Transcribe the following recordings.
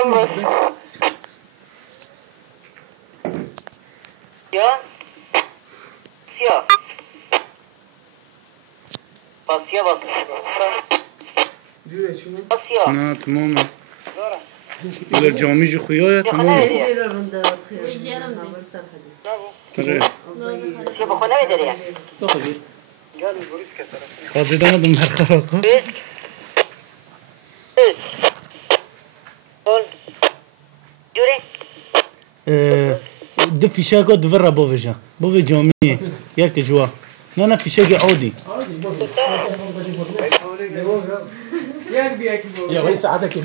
سيا سيا باسيا باسيا نه تمامه اگر جامی جو خویاه تمامه شو بخونه میداری خواهده دانه دم برخواه ده فیشه که دو را بوجه بوجه جامیه یک جوا نه فیشه که عادی يا غير ساعتك كيف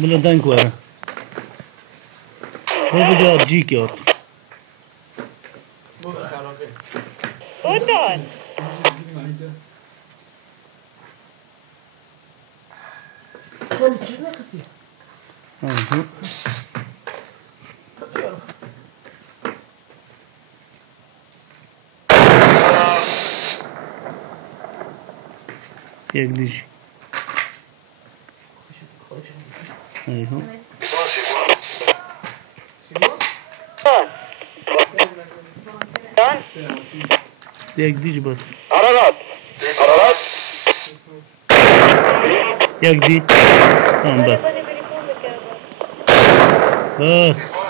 بلا دانك ورا بوجه جيك يا خودان یک دیش ایهو یک دیش بس یک دی تمام بس